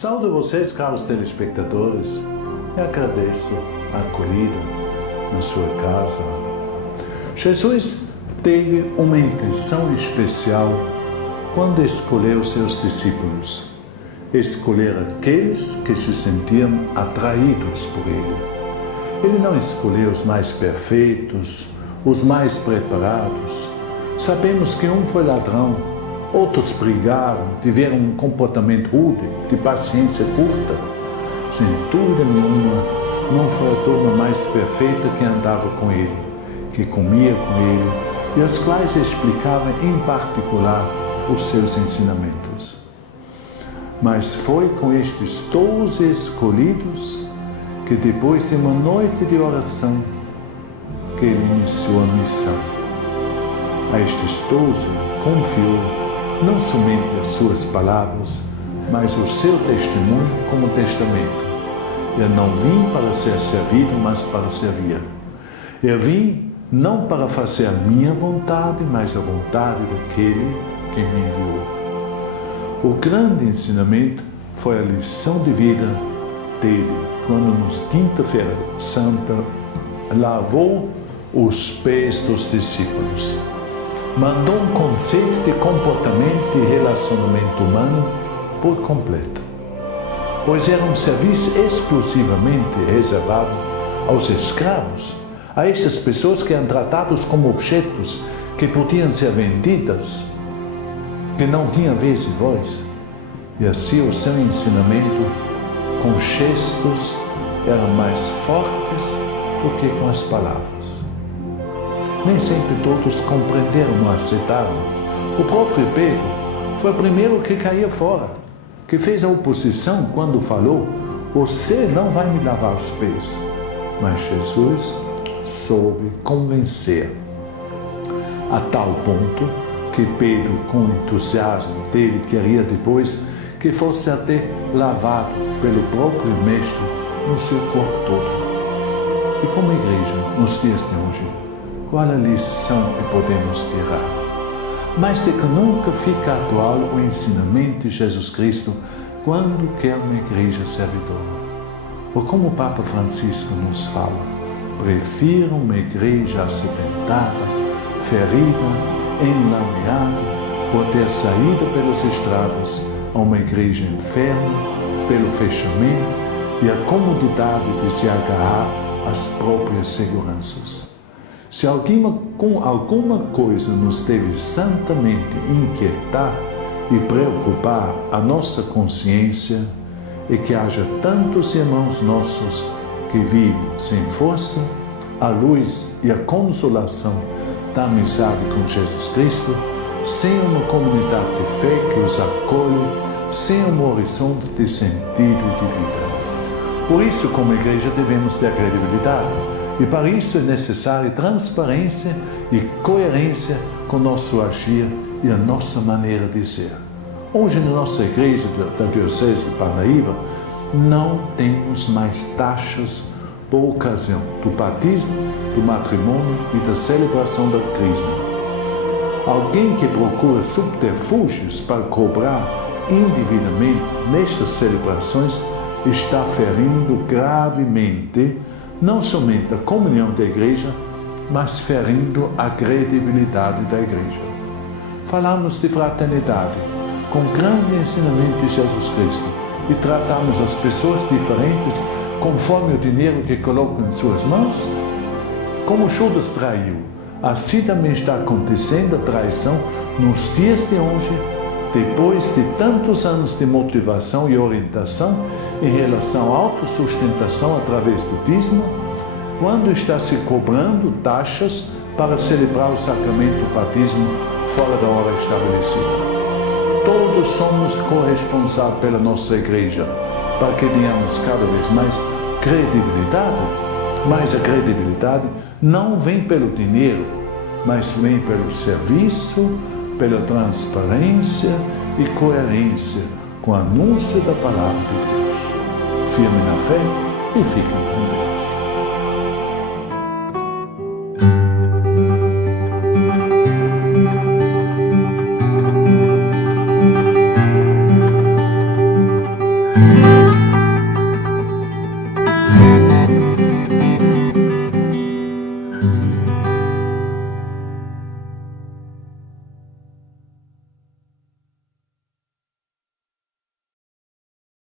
Saúdo vocês, caros telespectadores, e agradeço a acolhida na sua casa. Jesus teve uma intenção especial quando escolheu seus discípulos. Escolher aqueles que se sentiam atraídos por ele. Ele não escolheu os mais perfeitos, os mais preparados. Sabemos que um foi ladrão, outros brigaram, tiveram um comportamento rude, de paciência curta. Sem dúvida nenhuma, não foi a turma mais perfeita que andava com ele, que comia com ele e as quais explicava em particular os seus ensinamentos. Mas foi com estes 12 escolhidos que depois de uma noite de oração que ele iniciou a missão. A estes 12 confiou não somente as suas palavras, mas o seu testemunho como testamento. Eu não vim para ser servido, mas para servir. Eu vim não para fazer a minha vontade, mas a vontade daquele que me enviou. O grande ensinamento foi a lição de vida dele, quando, na quinta-feira santa, lavou os pés dos discípulos. Mandou um conceito de comportamento e relacionamento humano por completo, pois era um serviço exclusivamente reservado aos escravos, a estas pessoas que eram tratados como objetos que podiam ser vendidas, que não tinham vez e voz. E assim o seu ensinamento com gestos era mais fortes do que com as palavras. Nem sempre todos compreenderam ou aceitaram. O próprio Pedro foi o primeiro que caía fora, que fez a oposição quando falou: você não vai me lavar os pés. Mas Jesus soube convencer, a tal ponto que Pedro, com o entusiasmo dele, queria depois que fosse até lavado pelo próprio Mestre no seu corpo todo. E como igreja, nos dias de hoje, qual a lição que podemos tirar? Mais do que nunca fica atual o ensinamento de Jesus Cristo quando quer uma igreja servidora. Ou como o Papa Francisco nos fala, prefiro uma igreja acidentada, ferida, enlameada, por ter saído pelas estradas, a uma igreja enferma, pelo fechamento e a comodidade de se agarrar às próprias seguranças. Se alguma coisa nos deve santamente inquietar e preocupar a nossa consciência, é que haja tantos irmãos nossos que vivem sem força, a luz e a consolação da amizade com Jesus Cristo, sem uma comunidade de fé que os acolhe, sem um horizonte de sentido e de vida. Por isso, como igreja, devemos ter credibilidade. E para isso é necessária transparência e coerência com o nosso agir e a nossa maneira de ser. Hoje, na nossa igreja da Diocese de Parnaíba, não temos mais taxas por ocasião do batismo, do matrimônio e da celebração da crisma. Alguém que procura subterfúgios para cobrar indevidamente nestas celebrações está ferindo gravemente não somente a comunhão da igreja, mas ferindo a credibilidade da igreja. Falamos de fraternidade, com grande ensinamento de Jesus Cristo, e tratamos as pessoas diferentes conforme o dinheiro que colocam em suas mãos? Como Judas traiu, assim também está acontecendo a traição nos dias de hoje, depois de tantos anos de motivação e orientação em relação à autossustentação através do dízimo, quando está se cobrando taxas para celebrar o sacramento do batismo fora da hora estabelecida. Todos somos corresponsáveis pela nossa igreja, para que tenhamos cada vez mais credibilidade, mas a credibilidade não vem pelo dinheiro, mas vem pelo serviço, pela transparência e coerência com o anúncio da palavra de Deus. Firme na fé e fiquem com Deus.